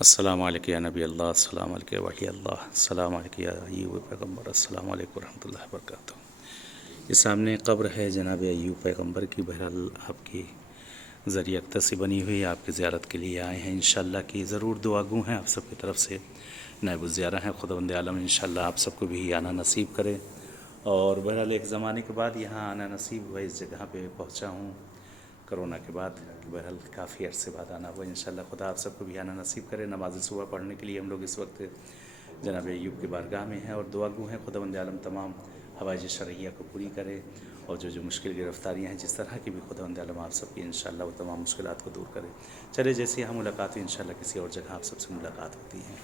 السلام علیکم یا نبی اللہ، السلام علیکم ولی اللہ، السلام علیکم یا ایوب پیغمبر، السلام علیکم ورحمۃ اللہ وبرکاتہ۔ یہ سامنے قبر ہے جناب ایوب پیغمبر کی، بہرحال آپ کی ذریعہ اختر سے بنی ہوئی، آپ کی زیارت کے لیے آئے ہیں انشاءاللہ کی ضرور دعا گو ہیں آپ سب کی طرف سے، نائب الزیارہ ہیں خداوند عالم انشاءاللہ آپ سب کو بھی آنا نصیب کرے۔ اور بہرحال ایک زمانے کے بعد یہاں آنا نصیب ہوا، اس جگہ پہ پہنچا ہوں کرونا کے بعد، بہرحال کافی عرصے بعد آنا ہوا انشاءاللہ، خدا آپ سب کو بھی آنا نصیب کرے۔ نماز صبح پڑھنے کے لیے ہم لوگ اس وقت جناب ایوب کی بارگاہ میں ہیں اور دعا گو ہیں خداوند عالم تمام حوائج شرعیہ کو پوری کرے، اور جو مشکل گرفتاریاں ہیں جس طرح کی بھی خداوند عالم آپ سب کی انشاءاللہ وہ تمام مشکلات کو دور کرے۔ چلے جیسے یہاں ملاقات ہوئی انشاءاللہ کسی اور جگہ آپ سب سے ملاقات ہوتی ہے۔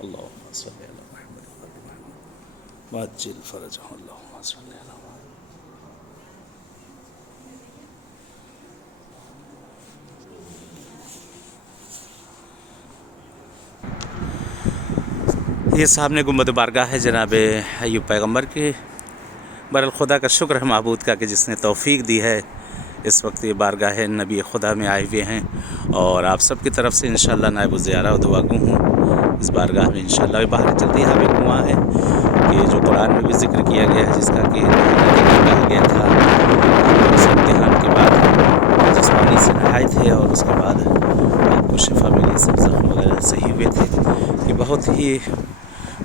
اللہم صلی علی محمد وعجل فرجہ، اللہم صلی علی محمد۔ یہ سامنے گنبد بارگاہ ہے جناب ایوب پیغمبر کی، بہرحال خدا کا شکر ہے معبود کا کہ جس نے توفیق دی ہے اس وقت یہ بارگاہ نبی خدا میں آئے ہوئے ہیں، اور آپ سب کی طرف سے انشاءاللہ نائب الزیارہ و دعا گو ہوں اس بارگاہ میں انشاءاللہ۔ یہ باہر چلتے یہاں پہ کنواں ہے کہ جو قرآن میں بھی ذکر کیا گیا ہے، جس کا کہ کہا گیا تھا اس امتحان کے بعد جسمانی سے نہائے تھے اور اس کے بعد آپ کو شفا ملی، سب زخم وغیرہ صحیح ہوئے تھے، کہ بہت ہی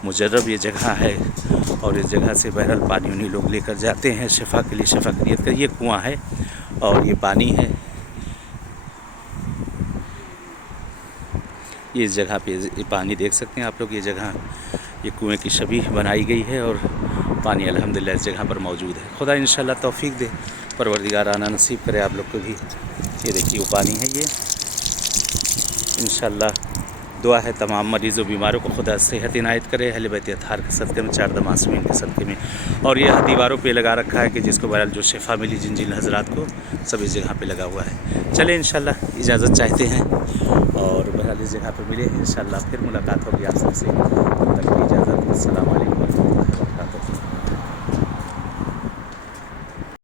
مجرب یہ جگہ ہے، اور اس جگہ سے بہرحال پانی انہی لوگ لے کر جاتے ہیں شفا کے لیے، شفا کی نیت کر۔ یہ کنواں ہے اور یہ پانی ہے، یہ اس جگہ پہ یہ پانی دیکھ سکتے ہیں آپ لوگ، یہ جگہ یہ کنویں کی شبیہ بنائی گئی ہے اور پانی الحمدللہ اس جگہ پر موجود ہے۔ خدا انشاءاللہ توفیق دے، پروردگار آنا نصیب کرے آپ لوگ کو بھی۔ یہ دیکھیے وہ پانی ہے، یہ انشاءاللہ دعا ہے تمام مریض و بیماروں کو خدا صحت عنایت کرے، اہل بیت اطہار کے صدقے میں، 4 معصومین کے صدقے میں۔ اور یہ دیواروں پہ لگا رکھا ہے کہ جس کو بہرحال جو شفا ملی جن جن حضرات کو، سب اس جگہ پہ لگا ہوا ہے۔ چلیں انشاءاللہ اجازت چاہتے ہیں اور بہرحال اس جگہ پہ ملے انشاءاللہ، پھر ملاقات ہوگی آپ سب سے، تب تک کی اجازت، السلام علیکم۔